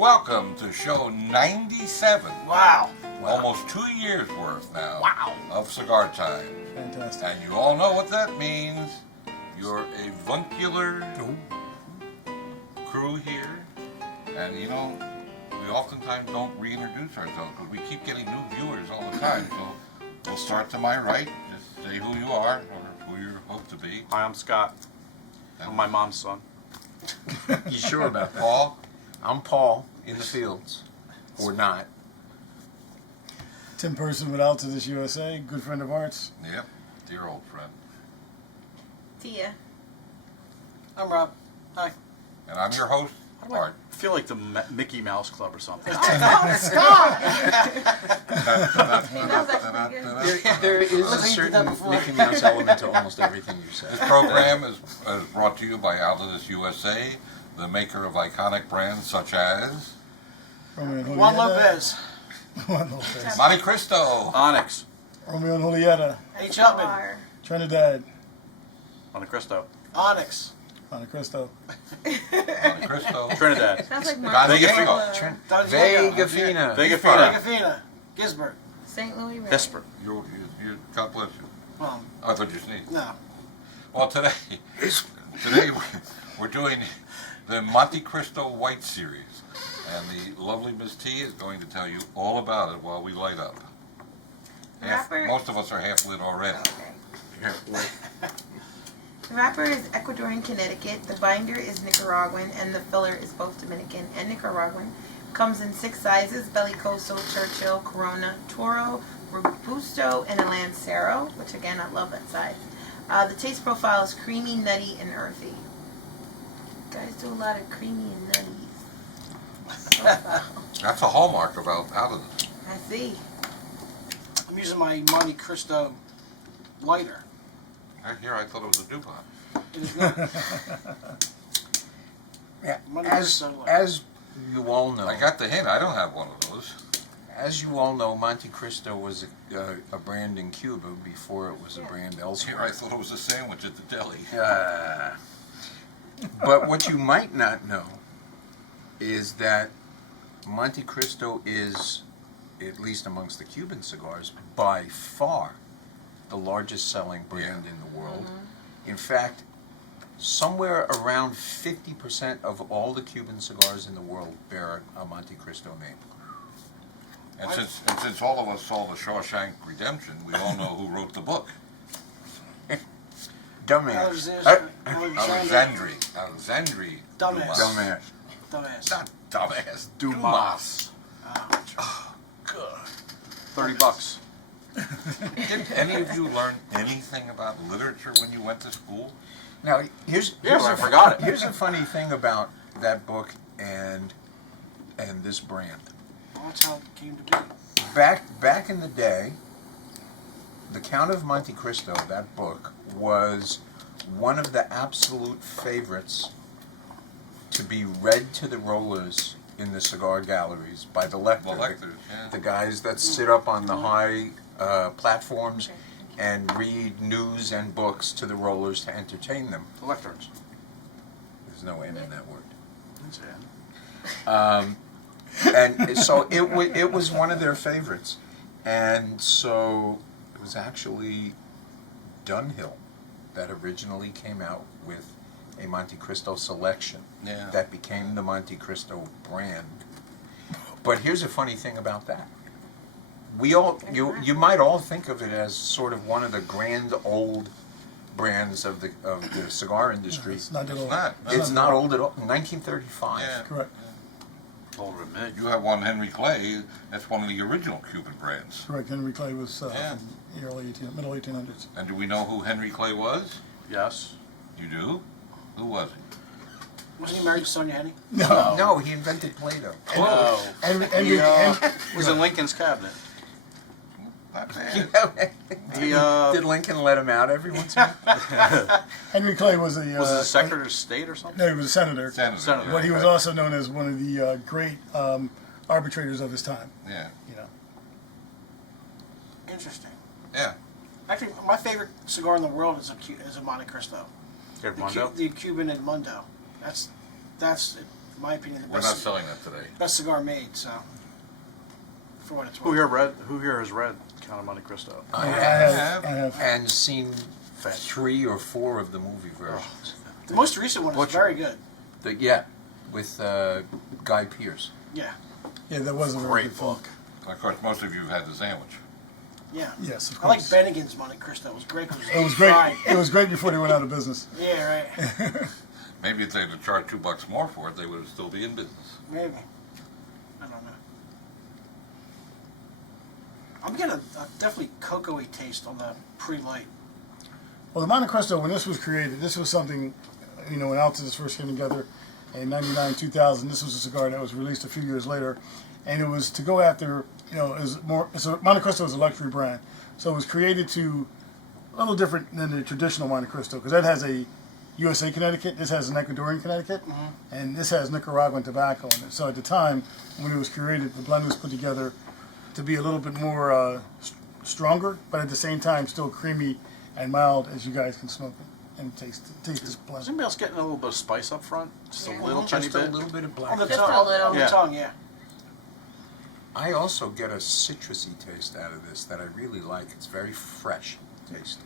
welcome to show 97. Wow. Almost 2 years worth now. Wow. Of Cigar Time. Fantastic. And you all know what that means. You're a avuncular crew here. And you know, we oftentimes don't reintroduce ourselves because we keep getting new viewers all the time. So we'll start to my right. Just say who you are or who you hope to be. Hi, I'm Scott. I'm my mom's son. You sure about that? Paul? I'm Paul in the fields. Or not. Tim Person with Altitude USA, good friend of ours. Yep, dear old friend. Tia. I'm Rob. Hi. And I'm your host, Art. I feel like the Mickey Mouse Club or something. Stop! There is a certain Mickey Mouse element to almost everything you say. This program is brought to you by Altitude USA, the maker of iconic brands such as Romeo and Juan Julieta. Lopez. Juan Lopez. Montecristo, Onyx. Romeo and Julieta. H. Upman. Cigar. Trinidad. Montecristo. Onyx. Montecristo. Montecristo, Trinidad. Sounds like Don Diego, Marco. Vega Fina. Vega Fina. Vegafina. Gisbert. St. Louis River. Hisper. God bless you. Well, I thought you sneezed. no. Well, today we're doing the Montecristo White Series, and the lovely Miss T is going to tell you all about it while we light up. Wrapper. Most of us are half lit already. Okay. The wrapper is Ecuadorian Connecticut, the binder is Nicaraguan, and the filler is both Dominican and Nicaraguan. Comes in 6 sizes: Bellicoso, Churchill, Corona, Toro, Robusto, and a Lancero, which again, I love that size. The taste profile is creamy, nutty, and earthy. You guys do a lot of creamy and nutty. That's a hallmark of Altitude. I see. I'm using my Montecristo lighter. Here, I thought it was a DuPont. It is not. Yeah, Montecristo lighter. as you all know, I got the hint. I don't have one of those. as you all know, Montecristo was a brand in Cuba before it was a brand Here, elsewhere. I thought it was a sandwich at the deli. But what you might not know is that Montecristo is, at least amongst the Cuban cigars, by far the largest selling brand in the world. In fact, somewhere around 50% of all the Cuban cigars in the world bear a Montecristo name. And since all of us saw the Shawshank Redemption, we all know who wrote the book. Dumbass. Alexandre Dumbass. Dumas. Dumbass. Not dumbass. Dumas. Oh, God. $30. Didn't any of you learn anything about literature when you went to school? Now, here's I forgot it. Here's a funny thing about that book and this brand. well, that's how it came to be. Back in the day, The Count of Montecristo, that book, was one of the absolute favorites to be read to the rollers in the cigar galleries by the lectors. The lectors, yeah. The guys that sit up on the high platforms and read news and books to the rollers to entertain them. The lecterns. There's no N in that word. That's it. And so it was one of their favorites. And so it was actually Dunhill that originally came out with a Montecristo selection that became the Montecristo brand. But here's a funny thing about that. You might all think of it as sort of one of the grand old brands of the cigar industry. It's not at It's all. not. It's not old at all. 1935. Yeah. Correct. Older than me. You have one, Henry Clay. That's one of the original Cuban brands. Correct. Henry Clay was Yeah. in the middle 1800s. And do we know who Henry Clay was? Yes. You do? Who was he? Wasn't he married to Sonia Henny? No, he invented Play-Doh. Oh. Henry, He Henry, was in Lincoln's cabinet. Not bad. He Did Lincoln let him out every once in a while? Henry Clay was a was a Secretary of State or something. No, he was a senator. Senator. But he was also known as one of the great arbitrators of his time. Yeah. You know. Interesting. Yeah. Actually, my favorite cigar in the world is a Montecristo. Edmundo. The Cuban Edmundo. That's in my opinion, the We're not best, selling that today. best cigar made. So, for what it's Who worth. here has read Count of Monte Cristo? I have. and seen 3 or 4 of the movie versions. The most recent one is What's- very good. Yeah, with Guy Pearce. Yeah, Yeah, that was a very Great good film. book. Of course, most of you have had the sandwich. yeah. Yes, of I like course. Bennigan's Montecristo. It was great. 'Cause It was great. fried. It was great before they went out of business. Yeah, right. Maybe if they'd have charged $2 more for it, they would still be in business. Maybe. I don't know. I'm getting a definitely cocoa-y taste on the pre-light. Well, the Montecristo, when this was created, this was something, when Altus first came together in 99, 2000, this was a cigar that was released a few years later. And it was to go after, Montecristo is a luxury brand. So it was created to, a little different than the traditional Montecristo, because that has a USA Connecticut, this has an Ecuadorian Connecticut, and this has Nicaraguan tobacco in it. So at the time, when it was created, the blend was put together to be a little bit more stronger, but at the same time still creamy and mild as you guys can smoke it and taste this Is blend. anybody else getting a little bit of spice up front? Just a Yeah. little tiny Just a bit? little bit of On black. the Just tongue. a little. On the Yeah. tongue, yeah. I also get a citrusy taste out of this that I really like. It's very fresh taste.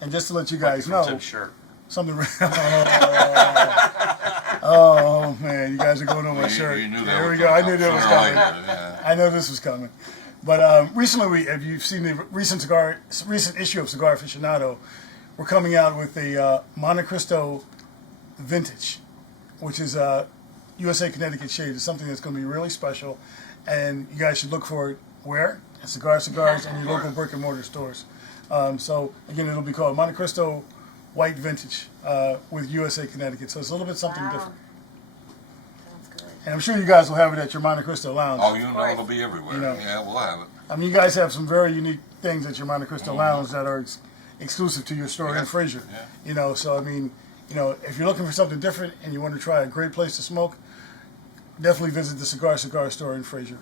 And just to let you guys From know, Tim's shirt. something. Oh man, you guys are going on my You- shirt. you knew that There we was go. I coming. knew that was Sooner or coming. later, yeah. I know this was coming. But recently, if you've seen the recent issue of Cigar Aficionado, we're coming out with a Montecristo Vintage, which is a USA Connecticut shade. It's something that's going to be really special, and you guys should look for it where? At Cigars and your local brick and mortar stores. So again, it'll be called Montecristo White Vintage with USA Connecticut. So it's a little bit something Wow. different. Sounds good. And I'm sure you guys will have it at your Montecristo Lounge. Oh, you know course. it'll be everywhere. You know. Yeah, we'll have it. I mean, you guys have some very unique things at your Montecristo Lounge that are exclusive to your store in Yes, Fraser. yeah. So I mean, if you're looking for something different and you want to try a great place to smoke, definitely visit the Cigar store in Fraser.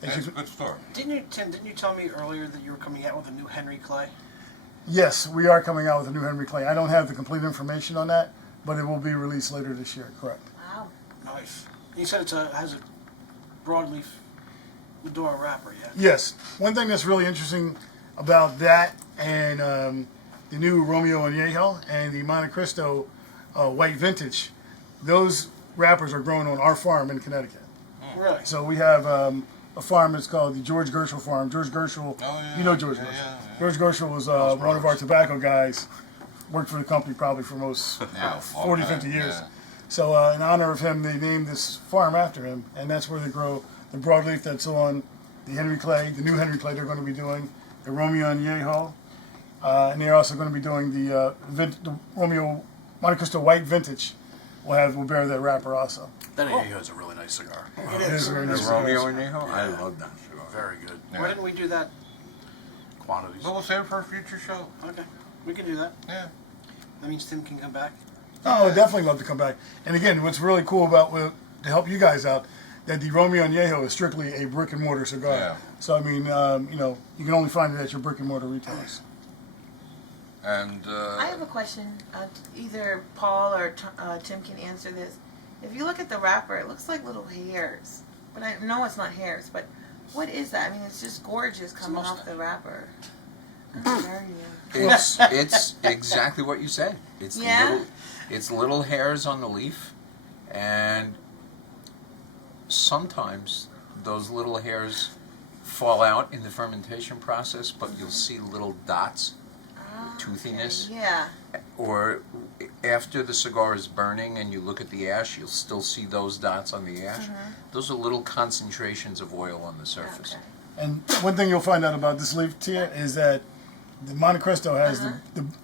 That's a good store. Tim, didn't you tell me earlier that you were coming out with a new Henry Clay? Yes, we are coming out with a new Henry Clay. I don't have the complete information on that, but it will be released later this year. Correct. Wow. Nice. You said it has a broadleaf Medora wrapper, yeah? Yes. One thing that's really interesting about that and the new Romeo Añejo and the Montecristo White Vintage, those wrappers are grown on our farm in Connecticut. Really? So we have a farm that's called the George Gershel Farm. George Gershel, Oh, yeah. you know George Gershel. Yeah. George Gershel was one of our tobacco guys, worked for the company probably for most Yeah, 40, long 50 time, years. yeah. So in honor of him, they named this farm after him, and that's where they grow the broadleaf that's on the Henry Clay, the new Henry Clay they're going to be doing, the Romeo Añejo, and they're also going to be doing the Romeo Montecristo White Vintage. Will bear that wrapper also. That Añejo is a really nice cigar. It is very The nice. Romeo Añejo? I love that cigar. Very good. Yeah. Why didn't we do that? Quantities. Well, we'll save it for a future show. Okay. We can do that. Yeah. That means Tim can come back. Oh, I'd definitely love to come back. And again, what's really cool to help you guys out, that the Romeo Añejo is strictly a brick and mortar cigar. Yeah. So I mean, you can only find it at your brick and mortar retailers. And I have a question. Either Paul or Tim can answer this. If you look at the wrapper, it looks like little hairs. But I know it's not hairs. But what is that? I mean, it's just gorgeous coming off mustache. the wrapper. That's very It's exactly what you said. It's Yeah? little hairs on the leaf, and sometimes those little hairs fall out in the fermentation process, but you'll see little dots, toothiness, Yeah. or after the cigar is burning and you look at the ash, you'll still see those dots on the ash. Those are little concentrations of oil on the surface. Okay. And one thing you'll find out about this leaf, Tia, is that the Montecristo has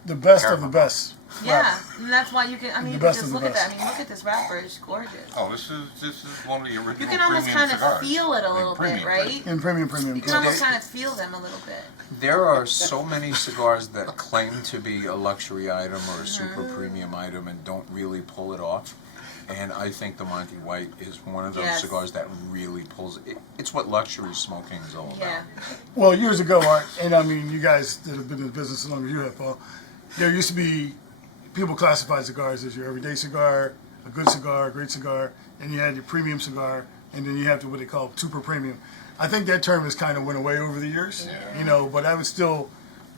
the best of the best. Yeah, and that's why you can. I mean, The you can best just of the look at that. best. I mean, look at this wrapper; it's gorgeous. oh, this is one of the original. You can almost premium kind of cigars. feel it a I mean, little bit, premium, right? In premium. You can almost kind of feel them a little bit. There are so many cigars that claim to be a luxury item or a super premium item and don't really pull it off. And I think the Monte White is one of those Yes. cigars that really pulls it. It's what luxury smoking is all about. Yeah. Well, years ago, Art, and I mean, you guys that have been in the business as long as you have, Paul, there used to be, people classified cigars as your everyday cigar, a good cigar, a great cigar, and you had your premium cigar, and then you have what they call super premium. I think that term has kind of went away over the years, you know, but I would still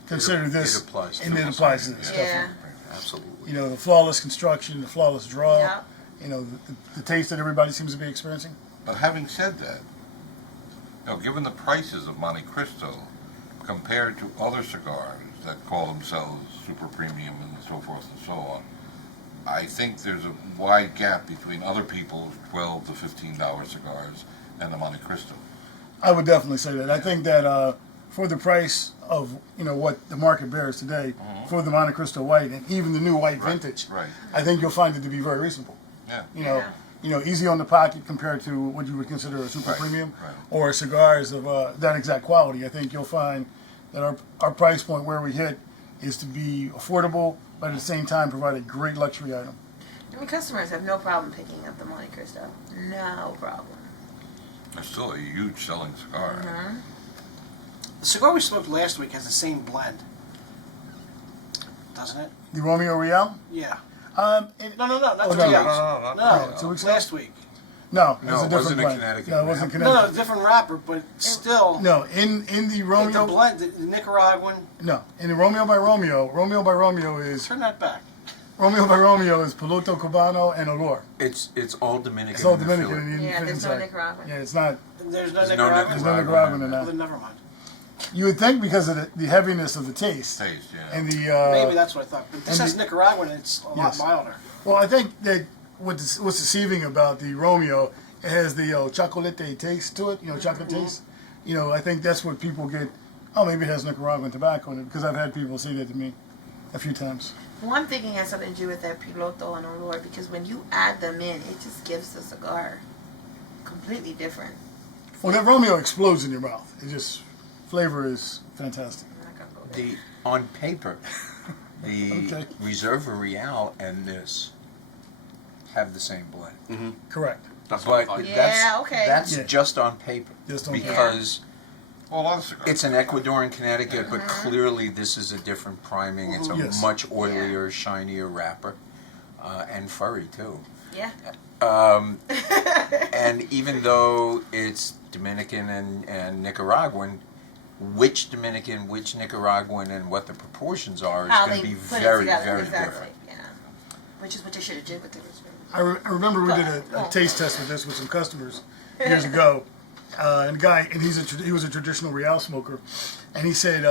consider this, it applies to and it this. applies to this, Yeah. definitely. Absolutely. You know, the flawless construction, the flawless draw, Yeah. you know, the taste that everybody seems to be experiencing. But having said that, you know, given the prices of Montecristo compared to other cigars that call themselves super premium and so forth and so on, I think there's a wide gap between other people's $12 to $15 cigars and the Montecristo. I would definitely say that. I think that for the price of, you know, what the market bears today, for the Montecristo White and even the new white vintage, Right. I think you'll find it to be very reasonable. Yeah. You know, easy on the pocket compared to what you would consider a super Right, premium right. or cigars of that exact quality. I think you'll find that our price point where we hit is to be affordable, but at the same time provide a great luxury item. I mean, customers have no problem picking up the Montecristo. No problem. It's still a huge selling cigar. Mm-hmm. The cigar we smoked last week has the same blend, doesn't it? The Romeo Real? Yeah. No, No, not Oh, the no. Reals. not No, really. 2 weeks ago? last week. no, No, it's a it different wasn't a blend. Connecticut No, it wasn't wrap. No, Connecticut. different wrapper, but still. No, in the The Romeo, blend, the Nicaraguan. no, in the Romeo by Romeo is Turn that back. Piloto Cubano and Olor. It's all Dominican. It's all in the Dominican filler. in the Yeah, there's no inside. Nicaraguan. Yeah, it's not. There's no There's no Nicaraguan. There's no Nicaraguan. Nicaraguan in Well, that. then never mind. You would think because of the heaviness of the taste Taste, yeah. and the. Maybe that's what I thought. But this and has Nicaraguan and it's a lot Yes. milder. Well, I think that what's deceiving about the Romeo, it has the chocolate taste to it. You know, chocolate taste. You know, I think that's what people get. Oh, maybe it has Nicaraguan tobacco in it because I've had people say that to me a few times. Well, I'm thinking it has something to do with that piloto and olor because when you add them in, it just gives the cigar completely different. Well, that Romeo explodes in your mouth. It just flavor is fantastic. I'm not gonna go there. On paper, the Okay. Reserva Real and this have the same blend. Correct. That's But what I thought. Yeah, okay. that's Yeah. just on paper. Just on paper. because Well, a lot of cigars. it's an Ecuadorian Connecticut, but clearly this is a different priming. It's a Yes. much oilier, shinier wrapper, and furry too. Yeah. And even though it's Dominican and Nicaraguan, which Dominican, which Nicaraguan, and what the proportions are is How going they to be put very, it together, very exactly. different. Yeah. Which is what they should have did with the Reserva. I remember we did a taste test with this with some customers years ago, and the guy, and he was a traditional Real smoker, and he said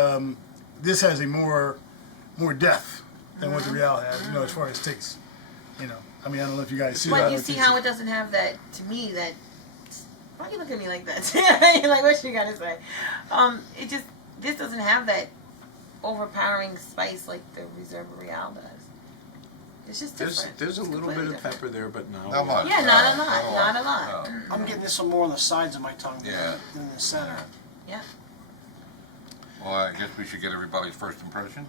this has a more depth than what the Real has, you know, as far as taste. You know, I mean, I don't know if you guys see that. But you see how it doesn't have that, to me, that, why you look at me like that? You're like, what you gotta say? This doesn't have that overpowering spice like the Reserva Real does. It's just different. There's a It's little bit completely of different. pepper there, but not Not much. Yeah, not a No, lot, not a lot. No. I'm getting this one more on the sides of my tongue Yeah. than the center. Yeah. Well, I guess we should get everybody's first impression.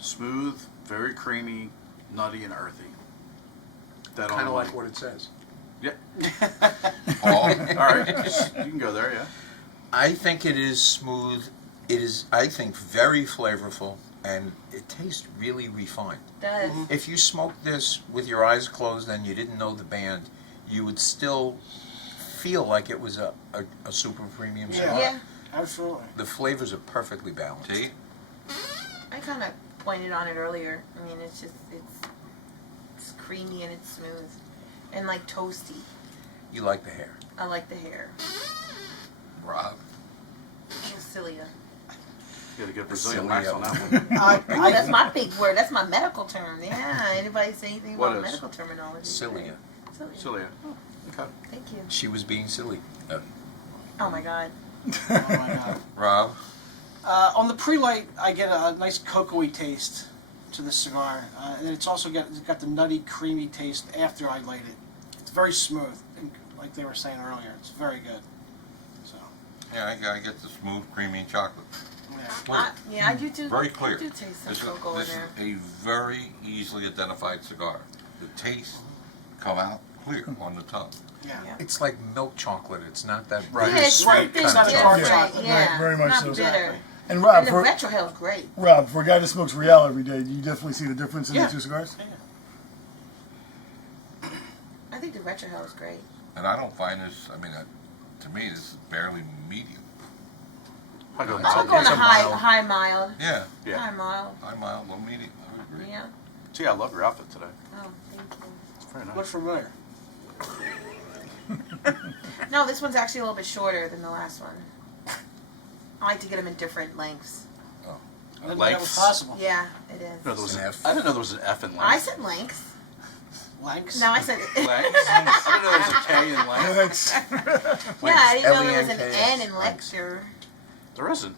Smooth, very creamy, nutty, and earthy. That Kind on of the like line. what it says. Yeah. Paul? All right. You can go there, yeah. I think it is smooth. It is, I think, very flavorful, and it tastes really refined. Does. If you smoked this with your eyes closed and you didn't know the band, you would still feel like it was a super premium Yeah. cigar. Yeah. Absolutely. The flavors are perfectly balanced. Tea? I kind of pointed on it earlier. I mean, it's just, it's creamy and it's smooth. And like toasty. You like the hair. I like the hair. Rob? Cilia. You got to get Brazilian Silly wax of on them. that one. Oh, that's my big word. That's my medical term. Yeah. Anybody say anything What about is? medical terminology? Cilia. Cilia. Cilia. Okay. Thank you. She was being silly. Oh my God. Oh my God. Rob? On the pre-light, I get a nice cocoa-y taste to the cigar, and it's also got the nutty, creamy taste after I light it. It's very smooth, and like they were saying earlier. It's very good. So, Yeah, I get the smooth, creamy chocolate. yeah. Yeah, I do too. Very clear. I do taste some This is, cocoa in this there. is a very easily identified cigar. The taste come out clear on the tongue. Yeah. Yeah. It's like milk chocolate. It's not that Right. Yeah, it's Right, something it's not a different. dark chocolate. Yeah, Right, very it's much not so. bitter. Exactly. And Rob, And the for retrohale is great. a guy that smokes Real every day, do you definitely see the difference in Yeah. the two cigars? Yeah. think the retrohale is great. And I don't find this, I mean, to me, this is barely medium. I go I'm mild. going It's to a high, mild. high mild. Yeah, Yeah. High mild. I'm mild, low medium, I would agree. Yeah. Gee, I love your outfit today. Oh, thank you. It's very Look nice. familiar. No, this one's actually a little bit shorter than the last one. I like to get them in different lengths. I didn't know that was Lengths? possible. Yeah, it is. No, there was An an F. I didn't know there was an F in length. I said lengths. Lengths? No, I said. Lengths? I didn't know there was a K in length. Thanks. Yeah, I didn't know there was an L-E-N-K-S. N in lecture. There isn't.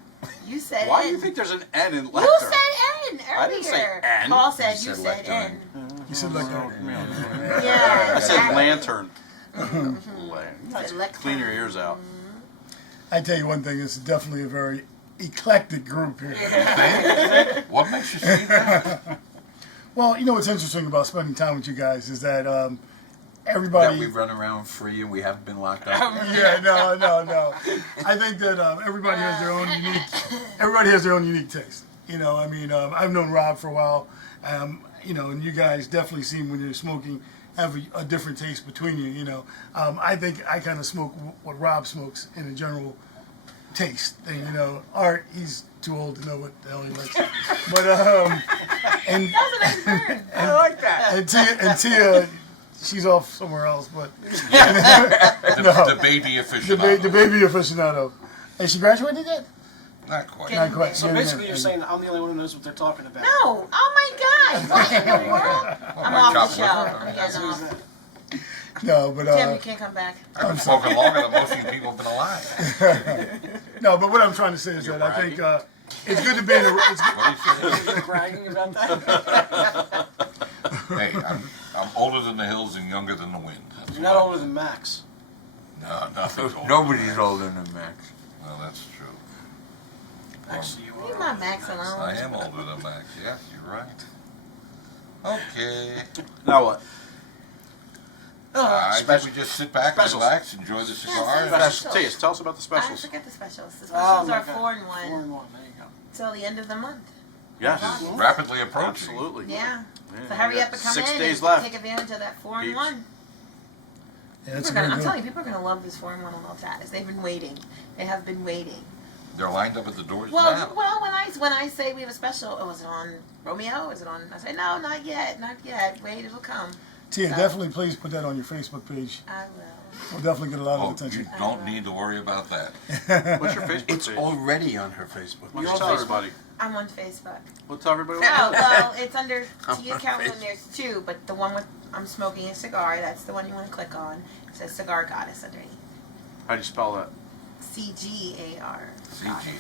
You said Why N. do you think there's an N in You lecture? said N earlier. I didn't say N. Paul said You you said said lectern. N. You said like that. Yeah. I said lantern. You said lectern. Clean your ears out. I tell you one thing, it's definitely a very eclectic group here. What makes you say that? Well, you know what's interesting about spending time with you guys is that That everybody. we run around free and we haven't been locked up. Yeah, no. I think that everybody has their own unique. Everybody has their own unique taste. You know, I mean, I've known Rob for a while. You know, and you guys definitely seem when you're smoking have a different taste between you. You know, I think I kind of smoke what Rob smokes in a general taste thing. You know, Art, he's too old to know what the hell he likes. But and That was a nice burn. I like that. and Tia, she's off somewhere else. But The baby aficionado. the baby aficionado. Has she graduated yet? Not quite. Not quite. So Yeah, basically, yeah, you're yeah. saying I'm the only one who knows what they're talking about. No. Oh my God. What in the world? I'm my off chop the show. liver. I'm That's getting what off. he said. No, but Tim, you can't come back. I've been smoking longer than most of you people have been alive. no, but what I'm trying to say is that I think it's good to be in a. It's good, What do you say? You're bragging about that? Hey, I'm older than the hills and younger than the wind. That's You're not what- older than Max. No, nothing's older. Nobody's older than Max. Well, that's true. Actually, you Leave are. my Max I alone. am older than Max. Yes, you're right. Okay. Now what? I think we just sit back and Specials. relax, enjoy the cigar. Specials. Tell us about the I specials. forget the specials. The Oh, specials my are God. 4 and 1 4 and 1. There you go. till the end of the month. Yes. Rapidly approaching. Absolutely. Yeah. Yeah, So hurry you up got and come 6 in days and left. take advantage of that 4 and Peeps. 1. yeah, it's I'm very telling good. you, people are gonna love this 4 and 1 on Altatis. They've been waiting. They have been waiting. They're lined up at the doors Well, now. when I say we have a special, oh, is it on Romeo? Is it on? I say no, not yet, not yet. Wait, it'll come. Tia, So- definitely please put that on your Facebook page. I will. We'll definitely get a lot Oh, of attention. you don't need to worry about that. What's your Facebook It's page? already on her Facebook. Why don't You're you tell on everybody? I'm on Facebook. We'll tell everybody Oh, what it is. well, it's under I'm Tia on Calhoun. Facebook. There's 2, but the one with I'm smoking a cigar. That's the one you want to click on. It says Cigar Goddess underneath. How do you spell that? CGAR. CGA.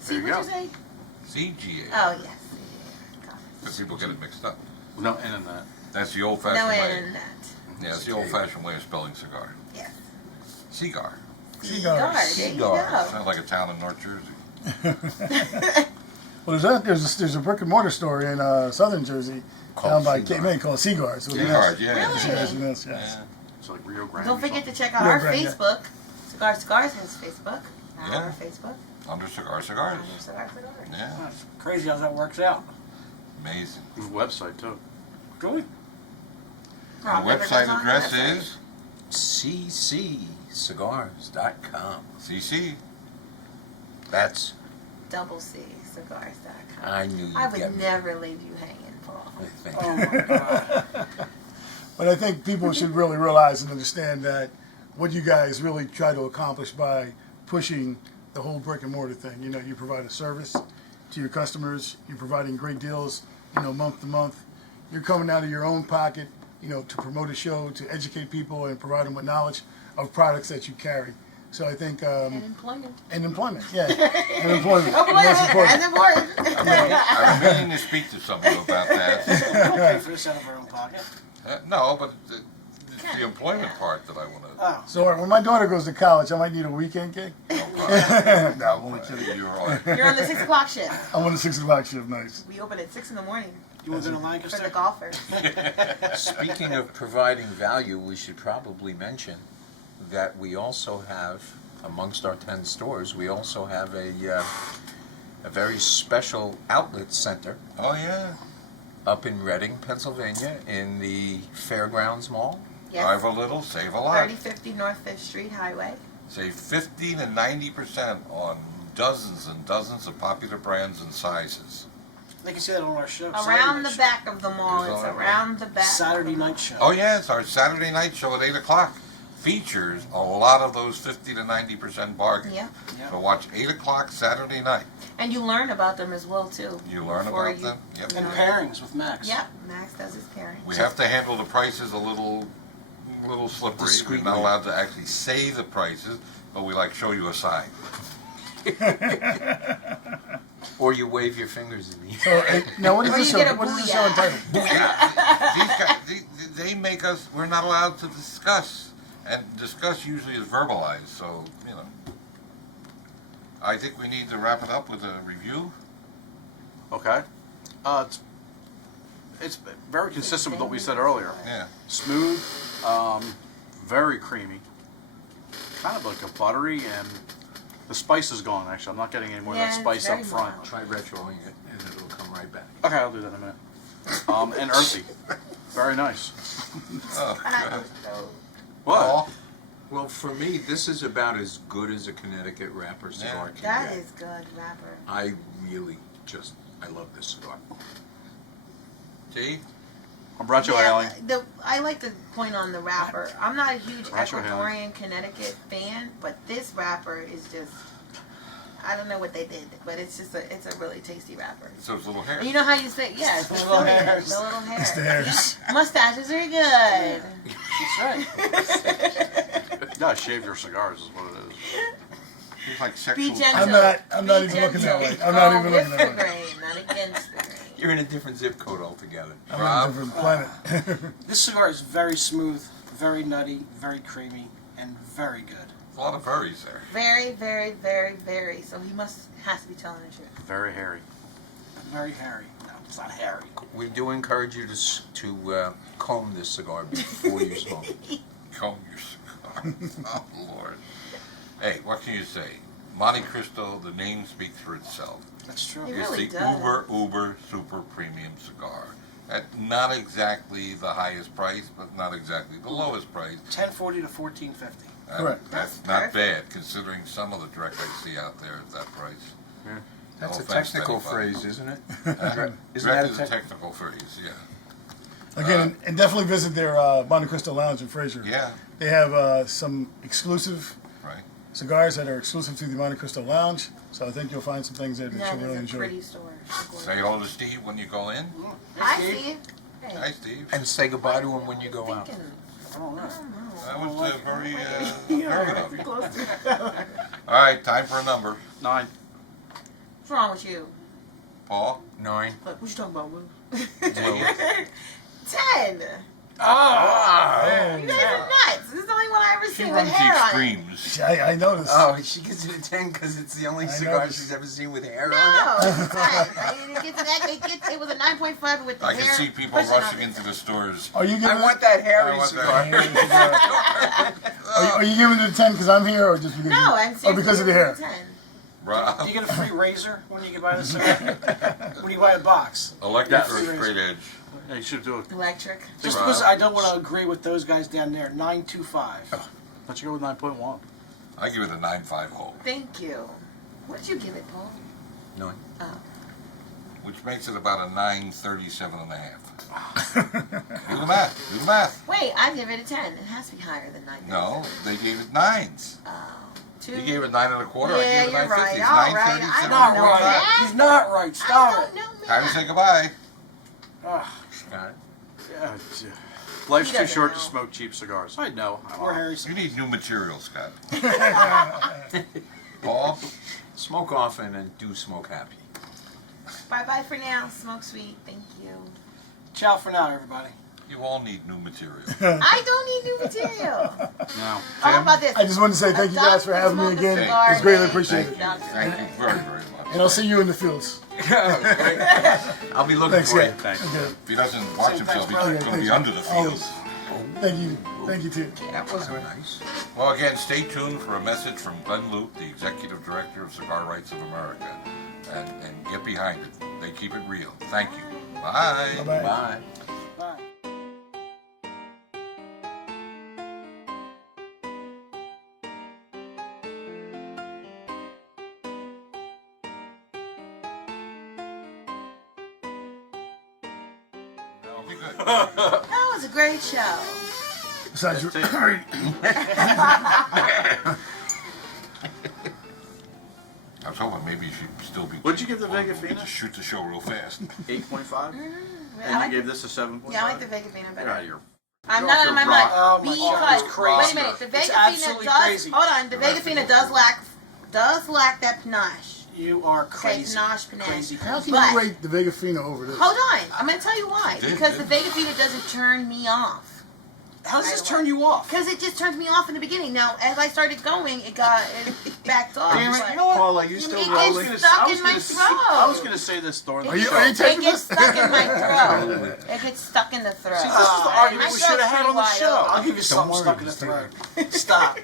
See There you what go. you say? CGA. Oh yes. CGAR. But people get it mixed up. No N in that. That's the old-fashioned No way. N in that. Yeah, it's the old-fashioned way of spelling cigar. Yes. Cigar. Cigar. There you Cigar. go. Sounds like a town in North Jersey. Well, there's a brick and mortar store in southern Jersey down Called by Cigar. Cape May called Cigar. So Cigars, yeah. Really? Yes, yes, yes. Yeah. It's like Rio Grande. Don't or forget to something. check out Yeah, our right, yeah. Facebook. Cigar Cigars has Facebook. Yeah. Our Facebook. Under Cigars. Under Cigar Cigars. Yeah. That's crazy how that works out. Amazing. There's a website too. Really? The Rob never website goes on address the website. is ccigars.com. CC. That's, Double C Cigars.com. I knew you'd I get would me. never leave you hanging, Paul. Thank Oh you. my God. But I think people should really realize and understand that what you guys really try to accomplish by pushing the whole brick and mortar thing. You know, you provide a service to your customers. You're providing great deals, you know, month to month. You're coming out of your own pocket, you know, to promote a show, to educate people and provide them with knowledge of products that you carry. So I think, And employment. and employment, yeah, and employment. Oh, And that's important. that's important. I'm meaning to speak to someone about that. We don't pay for this out of our own pocket. No, but it's the employment part that I want to. Oh. So when my daughter goes to college, I might need a weekend gig. No, I'm only kidding. You're all right. You're on the 6 o'clock shift. I'm on the 6 o'clock shift, nice. We open at 6 in the morning You want to go to for the Lancaster? golfers. Speaking of providing value, we should probably mention that we also have, amongst our 10 stores, we also have a very special outlet center Oh yeah. up in Reading, Pennsylvania, in the Fairgrounds Mall. Drive Yes. a little, save a lot. 3050 North 5th Street Highway. Save 50 to 90% on dozens and dozens of popular brands and sizes. They can see that on our show. Around the back of the mall. Is It's all right. around the back. Saturday night show. Oh yeah, it's our Saturday night show at 8 o'clock. Features a lot of those 50 to 90% bargains. Yeah. Yeah. So watch 8 o'clock Saturday night. And you learn about them as well too. You learn Before about you- them. Yep. And pairings with Max. Yep. Max does his pairing. We have to handle the prices a little slippery. We're Discreetly. not allowed to actually say the prices, but we like show you a sign. Or you wave your fingers in the So, now what is Or this you show? get a What is this show booyah. entitled? These guys, they make us. We're not allowed to discuss, and discuss usually is verbalized. So you know, I think we need to wrap it up with a review. Okay. It's very consistent with what we said earlier. Yeah. Smooth, very creamy, kind of like a buttery, and the spice is gone. Actually, I'm not getting any more of Yeah, that it's spice very up front. mild. Try retroing it, and it'll come right back. Okay, I'll do that in a minute. And earthy, very nice. Oh, God. What? Paul? Well, for me, this is about as good as a Connecticut wrapper cigar can That get. is good, rapper. I really I love this cigar. T? I'm Bracho Ailing. I like to point on the wrapper. I'm not a huge Bracho Ecuadorian Connecticut fan, but this wrapper is just, I don't know what they did, but it's just it's a really tasty wrapper. So it's little hair. And you know how you say, yeah, it's The the little little hairs. hairs. The little hairs. It's the hairs. Mustaches are good. That's right. You gotta shave your cigars, is what it is. He's like Be sexual. gentle. I'm not Be even looking that way. gentle. I'm not Go even with looking that the way. grain, not against the grain. You're in a different zip code altogether. I'm Rob? on a different planet. This cigar is very smooth, very nutty, very creamy, and very good. A lot of furries there. Very, very, very, very. So he has to be telling the truth. Very hairy. Very hairy. No, it's not hairy. We do encourage you to comb this cigar before you smoke. Comb your cigar. Oh, Lord. Hey, what can you say? Montecristo, the name speaks for itself. That's true. It It's really the does. uber super premium cigar. At not exactly the highest price, but not exactly the lowest price. $10.40 to $14.50. Correct. That's That's not perfect. bad, considering some of the direct I see out there at that price. That's No a offense to technical anybody. phrase, isn't it? Huh? Isn't Direct that is a a technical phrase, yeah. Again, and definitely visit their Montecristo Lounge in Fraser. Yeah, They have some exclusive right. cigars that are exclusive to the Montecristo Lounge. So I think you'll find some things there that That you'll really is a enjoy. pretty store. Say hello to Steve when you go in. I see it. Hey, Hi, Steve. And say goodbye to him when you go out. thinking. I don't know. I don't know. That was very Yeah, observant of pretty you. close to it. All right, time for a number. 9. What's wrong with you? Paul? 9. Look, what you talking about, Will? 10. Oh! You guys are nuts. This is the only one I ever She seen with runs the hair on it. extremes. I noticed. Oh, she gives it a 10 because it's the only I cigar noticed. she's ever seen with hair No, on it's a 10. It was a 9.5 with the I hair. can see people pushing on rushing it. into the stores. Are you it. giving I want that I hairy want cigar. Are you giving it a 10 because I'm here, or just because? No, I'm Or seriously because of the giving hair? it a 10. Rob? Do you get a free razor when you buy the cigar? When you buy a box? Electric Yes. or straight edge? Yeah, you should do it. Electric. Just Rob? because I don't want to agree with those guys down there. 925. Let's go with 9.1. I give it a 9.5 hole, Thank you. What did you give it, Paul? 9. Oh. which makes it about a 9.37 and a half. Do the math. Do the math. Wait, I give it a 10. It has to be higher than 9. No, they gave it 9s. Oh. 2. You gave it 9 1/4. I Yeah, gave it you're 9.50. right. It's All right. 9.37. I Not don't know right. that. He's not right. I Stop don't it. know, man. Time to say goodbye. Ugh, Got it. Yeah, life's He too doesn't short know. to smoke cheap cigars. I know. poor Harry. You need new material, Scott. Paul? Smoke often and do smoke happy. Bye-bye for now. Smoke sweet. Thank you. Ciao for now, everybody. You all need new material. I don't need new material. No. Oh, how about this? I just wanted to say thank you guys for having me again. It's greatly appreciated. Thank you very, very much. And I'll see you in the fields. I'll be looking Thanks, for yeah. you. Thanks. Okay. If he doesn't watch himself, he's Okay, going to thanks. be under the Always. field. Thank you. Thank you too. That was nice. Well, again, stay tuned for a message from Glenn Luke, the Executive Director of Cigar Rights of America. And get behind it. They keep it real. Thank you. Bye. Bye-bye. Bye. Bye. That'll be good. That was a great show. Besides, That's you're- I was hoping maybe she'd still be. What'd you give the Vega Fina? Just shoot the show real fast. 8.5? I And like you gave this a 7.5? Yeah, I like the Vega Fina Get better. out of here. I'm You're not off out of your my rock. Oh mind. my God, Because it's crazy. wait a minute, the It's Vega Fina absolutely does. crazy. Hold on, the Vega Fina does lack that panache. You are Okay, crazy. panache, panache. Crazy. how can But- you rate the Vega Fina over this? Hold on, I'm gonna tell you why. Did- Because did. the Vega Fina doesn't turn me off. How does this turn you off? Because it just turned me off in the beginning. Now, as I started going, it backed off. Damn it, But you know what? Paul, are you still It rolling? gets stuck in my I was throat. going to say this during It the you- show. are you It taking gets this? stuck in my throat. It gets stuck in the throat. See, this is the argument My we should have throat's had on the pretty show. wide I'll give you something worry, stuck in the just throat. Stop.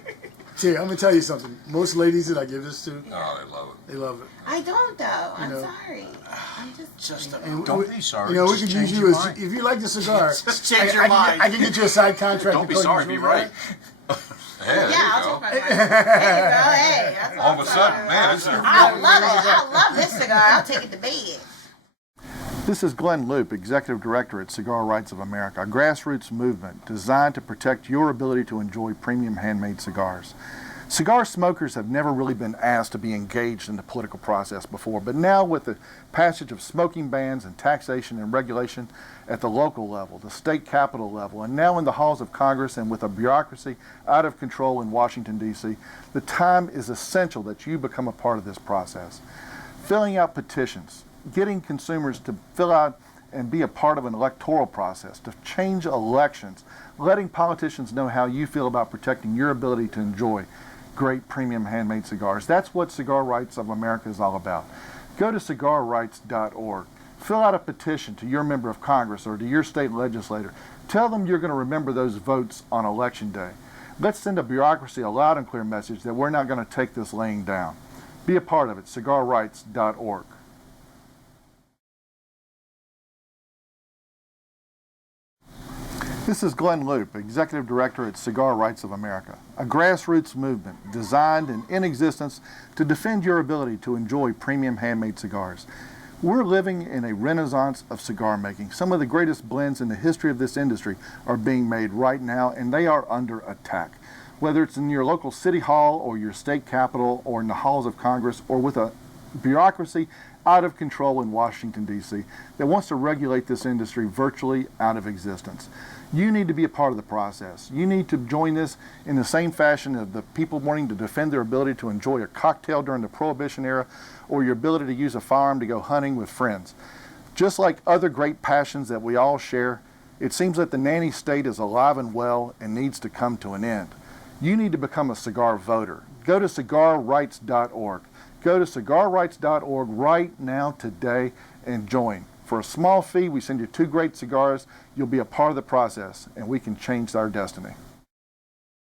See, I'm gonna tell you something. Most ladies that I give this to, Oh, they love it. they love it. I don't though. I'm know. sorry. I'm Just And Don't we- be sorry. You know, we just could change use your you as mind. if you like the cigar. Just change your mind. I can get you a side contract. Don't to be call you sorry, be Drew, right. Hey, there Yeah, you I'll go. take my money. There you go. Hey, that's All of a sudden, man, this is a I love it. I love this cigar. I'll take it to bed. This is Glenn Loop, Executive Director at Cigar Rights of America, a grassroots movement designed to protect your ability to enjoy premium handmade cigars. Cigar smokers have never really been asked to be engaged in the political process before, but now with the passage of smoking bans and taxation and regulation at the local level, the state capitol level, and now in the halls of Congress and with a bureaucracy out of control in Washington, D.C., the time is essential that you become a part of this process. Filling out petitions, getting consumers to fill out and be a part of an electoral process, to change elections, letting politicians know how you feel about protecting your ability to enjoy great premium handmade cigars. That's what Cigar Rights of America is all about. Go to cigarrights.org. Fill out a petition to your member of Congress or to your state legislator. Tell them you're going to remember those votes on Election Day. Let's send a bureaucracy a loud and clear message that we're not going to take this laying down. Be a part of it. cigarrights.org. This is Glenn Loop, Executive Director at Cigar Rights of America, a grassroots movement designed and in existence to defend your ability to enjoy premium handmade cigars. We're living in a renaissance of cigar making. Some of the greatest blends in the history of this industry are being made right now, and they are under attack. Whether it's in your local city hall or your state capitol or in the halls of Congress or with a bureaucracy out of control in Washington, D.C. that wants to regulate this industry virtually out of existence. You need to be a part of the process. You need to join this in the same fashion of the people wanting to defend their ability to enjoy a cocktail during the Prohibition era or your ability to use a firearm to go hunting with friends. Just like other great passions that we all share, it seems that the nanny state is alive and well and needs to come to an end. You need to become a cigar voter. Go to cigarrights.org. Go to cigarrights.org right now today and join. For a small fee, we send you 2 great cigars. You'll be a part of the process, and we can change our destiny.